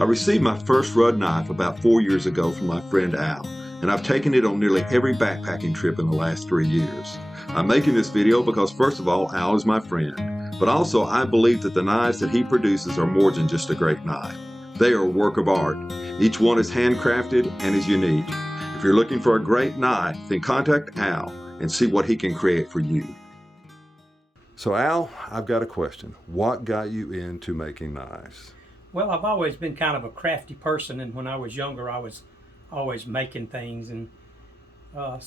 I received my first Rudd knife about 4 years ago from my friend Al, and I've taken it on nearly every backpacking trip in the last 3 years. I'm making this video because first of all, Al is my friend, but also I believe that the knives that he produces are more than just a great knife. They are a work of art. Each one is handcrafted and is unique. If you're looking for a great knife, then contact Al and see what he can create for you. So Al, I've got a question. What got you into making knives? Well, I've always been kind of a crafty person, and when I was younger, I was always making things, and I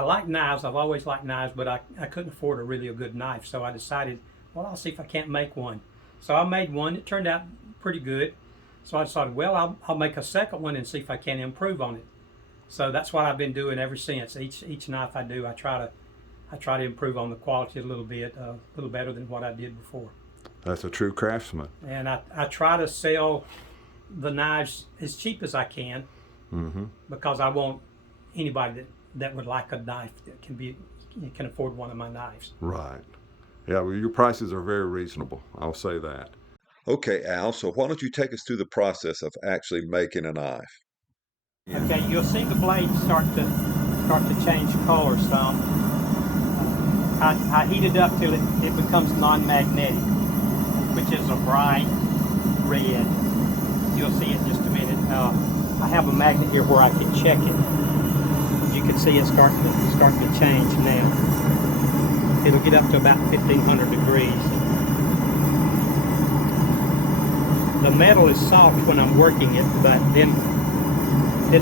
like knives. I've always liked knives, but I couldn't afford a good knife, so I decided, well, I'll see if I can't make one. So I made one. It turned out pretty good. So I decided, well, I'll make a second one and see if I can improve on it. So that's what I've been doing ever since. Each knife I do, I try to improve on the quality a little bit, a little better than what I did before. That's a true craftsman. And I try to sell the knives as cheap as I can, because I want anybody that would like a knife that can afford one of my knives. Right. Yeah, well, your prices are very reasonable. I'll say that. Okay, Al, so why don't you take us through the process of actually making a knife? Okay, you'll see the blade start to change color some. I heat it up till it becomes non-magnetic, which is a bright red. You'll see it in just a minute. I have a magnet here where I can check it. As you can see, it's starting to change now. It'll get up to about 1500 degrees. The metal is soft when I'm working it, but then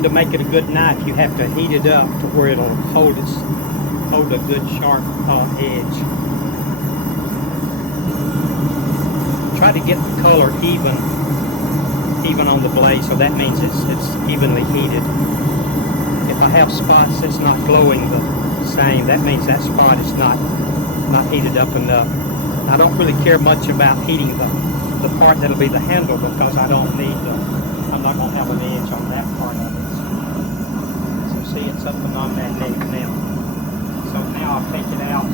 to make it a good knife, you have to heat it up to where it'll hold a good sharp edge. Try to get the color even on the blade, so that means it's evenly heated. If I have spots that's not glowing the same, that means that spot is not heated up enough. I don't really care much about heating the part that'll be the handle, because I'm not going to have an edge on that part of it. So see, it's up to non-magnetic now. So now I'll take it out.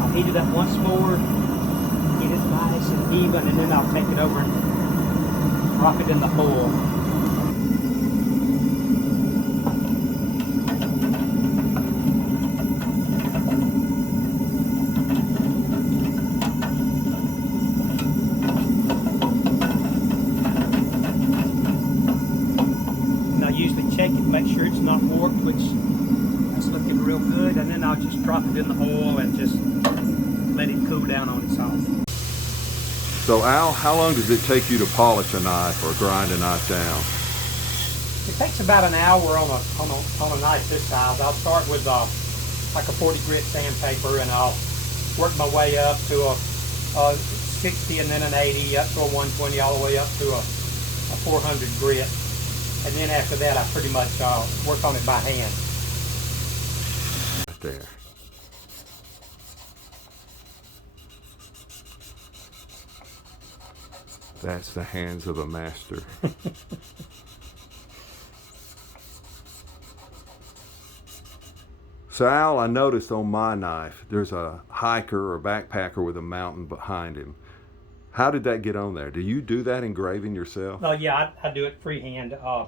I'll heat it up once more, get it nice and even, and then I'll take it over and drop it in the hole. And I usually check it, make sure it's not warped, which that's looking real good, and then I'll just drop it in the hole and just let it cool down on its own. So Al, how long does it take you to polish a knife or grind a knife down? It takes about an hour on a knife this size. I'll start with like a 40 grit sandpaper, and I'll work my way up to a 60, and then an 80, up to a 120, all the way up to a 400 grit. And then after that, I pretty much work on it by hand. Right there. That's the hands of a master. So Al, I noticed on my knife, there's a hiker or backpacker with a mountain behind him. How did that get on there? Do you do that engraving yourself? Yeah, I do it freehand. I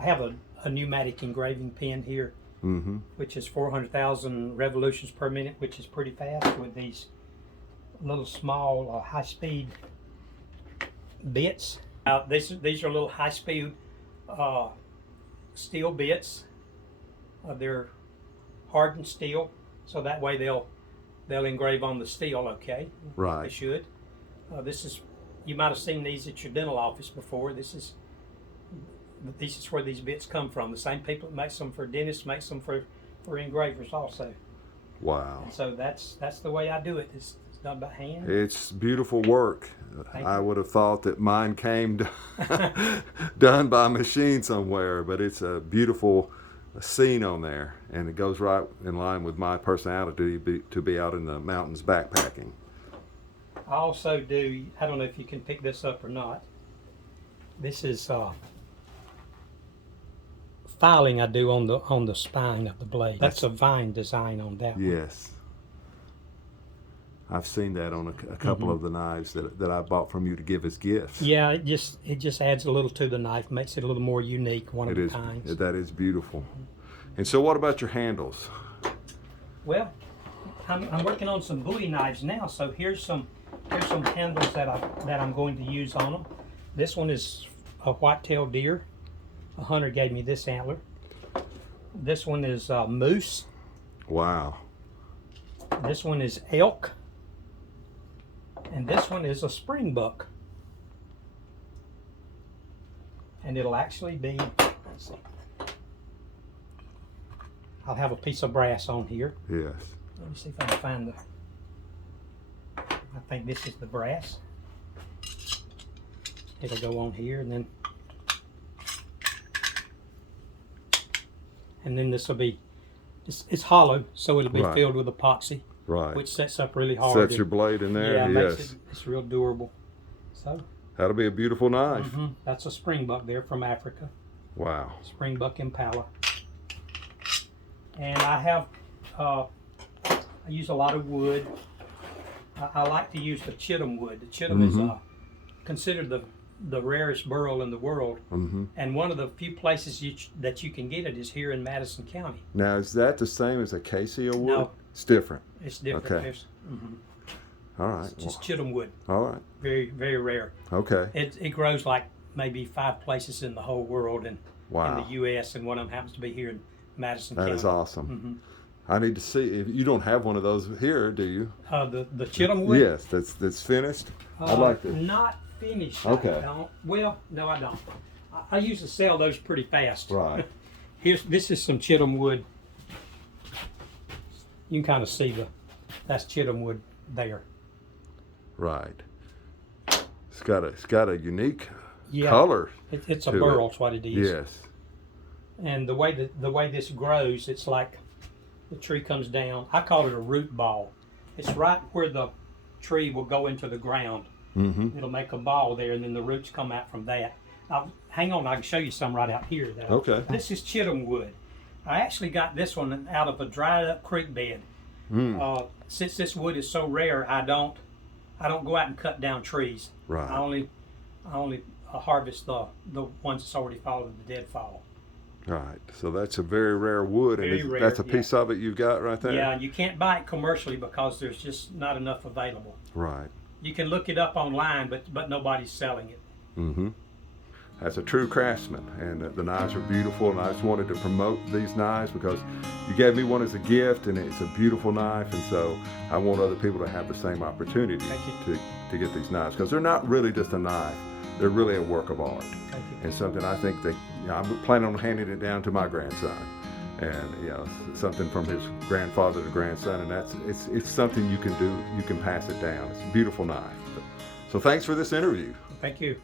have a pneumatic engraving pen here, which is 400,000 revolutions per minute, which is pretty fast with these little small high-speed bits. These are little high-speed steel bits. They're hardened steel, so that way they'll engrave on the steel. Okay, right? They should. You might have seen these at your dental office before. This is where these bits come from. The same people that makes them for dentists makes them for engravers also. Wow. And so that's the way I do it. It's done by hand. It's beautiful work. I would have thought that mine came done by machine somewhere, but it's a beautiful scene on there, and it goes right in line with my personality to be out in the mountains backpacking. I also do, I don't know if you can pick this up or not. This is filing I do on the spine of the blade. That's a vine design on that one. Yes. I've seen that on a couple of the knives that I bought from you to give as gifts. Yeah, it just adds a little to the knife, makes it a little more unique, one of the kinds. That is beautiful. And so what about your handles? Well, I'm working on some Bowie knives now, so here's some handles that I'm going to use on them. This one is a white-tailed deer. A hunter gave me this antler. This one is moose. Wow. This one is elk. And this one is a springbuck. And it'll actually be, let's see, I'll have a piece of brass on here. Yes. Let me see if I can find I think this is the brass. It'll go on here, and then this will be, it's hollow, so it'll be Right. filled with epoxy, Right. which sets up really hard. Sets your blade in there. Yeah, Yes. makes it's real durable. So That'll be a beautiful knife. that's a springbuck there from Africa. Wow. Springbuck Impala. And I have, I use a lot of wood. I like to use the Chittam wood. The Chittam is considered the rarest burl in the world, and one of the few places that you can get it is here in Madison County. Now, is that the same as acacia wood? No. It's different. It's different. Okay. All right. It's just Chittam wood. All right. Very, very rare. Okay. It grows like maybe 5 places in the whole world and in the U.S., and one of them happens to be here in Madison County. That is awesome. I need to see, if you don't have one of those here, do you? The Chittam wood? Yes, that's finished. I'd like to. Not finished. Okay. I don't. Well, no, I don't. I usually sell those pretty fast. Right. This is some Chittam wood. You can kind of see that's Chittam wood there. Right. It's got a unique Yeah. color. It's a to burl, it. is what it is. Yes. And the way this grows, it's like the tree comes down. I call it a root ball. It's right where the tree will go into the ground. It'll make a ball there, and then the roots come out from that. Hang on, I can show you some right out here. Okay. This is Chittam wood. I actually got this one out of a dried up creek bed. Since this wood is so rare, I don't go out and cut down trees. Right. I only harvest the ones that's already fallen in the deadfall. Right. So that's a very rare wood, Very and rare, that's a piece of it you've got right there. Yeah, and you can't buy it commercially because there's just not enough available. Right. You can look it up online, but nobody's selling it. That's a true craftsman, and the knives are beautiful, and I just wanted to promote these knives because you gave me one as a gift, and it's a beautiful knife, and so I want other people to have the same opportunity to get these knives, because they're not really just a knife, they're really a work of art, and something I think that, I'm planning on handing it down to my grandson, and something from his grandfather to grandson, and it's something you can do, you can pass it down. It's a beautiful knife. So thanks for this interview. Thank you.